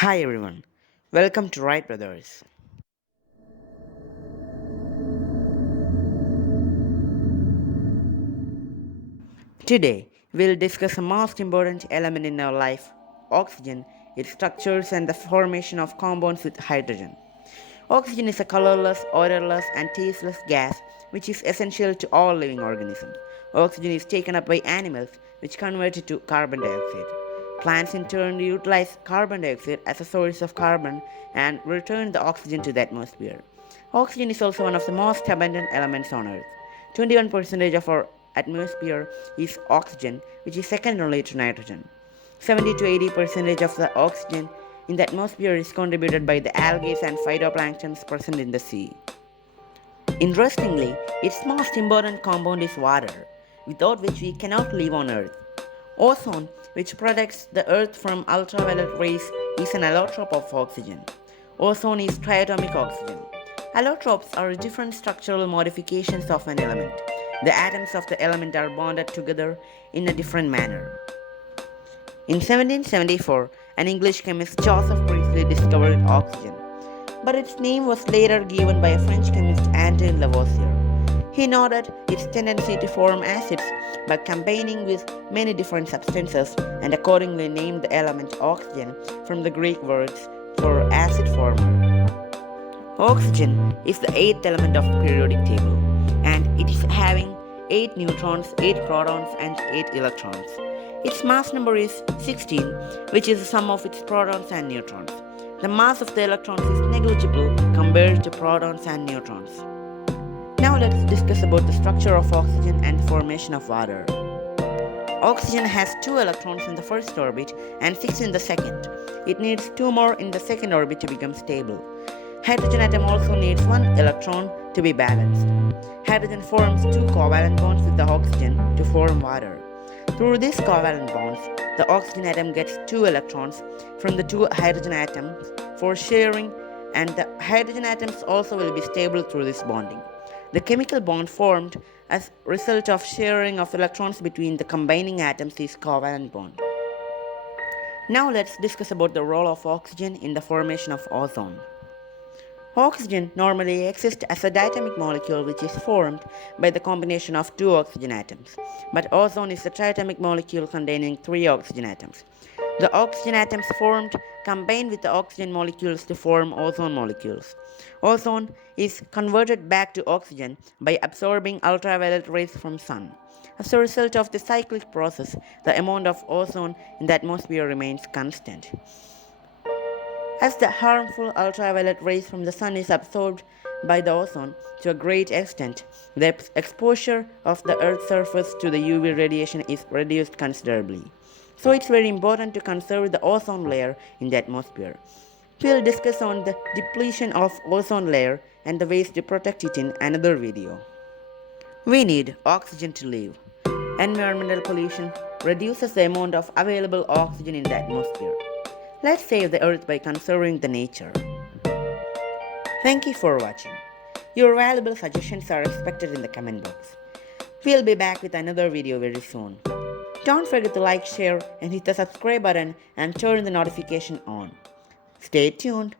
Hi everyone, welcome to Wright Brothers. Today, we'll discuss the most important element in our life oxygen, its structures, and the formation of compounds with hydrogen. Oxygen is a colorless, odorless, and tasteless gas which is essential to all living organisms. Oxygen is taken up by animals, which convert it to carbon dioxide. Plants in turn utilize carbon dioxide as a source of carbon and return the oxygen to the atmosphere. Oxygen is also one of the most abundant elements on Earth. 21% of our atmosphere is oxygen, which is second only to nitrogen. 70 to 80% of the oxygen in the atmosphere is contributed by the algae and phytoplanktons present in the sea. Interestingly, its most important compound is water, without which we cannot live on Earth. Ozone, which protects the Earth from ultraviolet rays, is an allotrope of oxygen. Ozone is triatomic oxygen. Allotropes are different structural modifications of an element. The atoms of the element are bonded together in a different manner. In 1774, an English chemist Joseph Priestley discovered oxygen, but its name was later given by a French chemist Antoine Lavoisier. He noted its tendency to form acids by combining with many different substances and accordingly named the element oxygen from the Greek words for acid former. Oxygen is the eighth element of the periodic table and it is having 8 neutrons, 8 protons and 8 electrons. Its mass number is 16, which is the sum of its protons and neutrons. The mass of the electrons is negligible compared to protons and neutrons. Now let's discuss about the structure of oxygen and the formation of water. Oxygen has 2 electrons in the first orbit and 6 in the second. It needs 2 more in the second orbit to become stable. Hydrogen atom also needs 1 electron to be balanced. Hydrogen forms 2 covalent bonds with the oxygen to form water. Through these covalent bonds, the oxygen atom gets 2 electrons from the 2 hydrogen atoms for sharing, and the hydrogen atoms also will be stable through this bonding. The chemical bond formed as a result of sharing of electrons between the combining atoms is covalent bond. Now let's discuss about the role of oxygen in the formation of ozone. Oxygen normally exists as a diatomic molecule which is formed by the combination of 2 oxygen atoms, but ozone is a triatomic molecule containing 3 oxygen atoms. The oxygen atoms formed combine with the oxygen molecules to form ozone molecules. Ozone is converted back to oxygen by absorbing ultraviolet rays from sun. As a result of the cyclic process, the amount of ozone in the atmosphere remains constant. As the harmful ultraviolet rays from the sun is absorbed by the ozone to a great extent, the exposure of the Earth's surface to the UV radiation is reduced considerably. So it's very important to conserve the ozone layer in the atmosphere. We'll discuss on the depletion of ozone layer and the ways to protect it in another video. We need oxygen to live. Environmental pollution reduces the amount of available oxygen in the atmosphere. Let's save the earth by conserving the nature. Thank you for watching. Your valuable suggestions are expected in the comment box. We'll be back with another video very soon. Don't forget to like, share, and hit the subscribe button and turn the notification on. Stay tuned.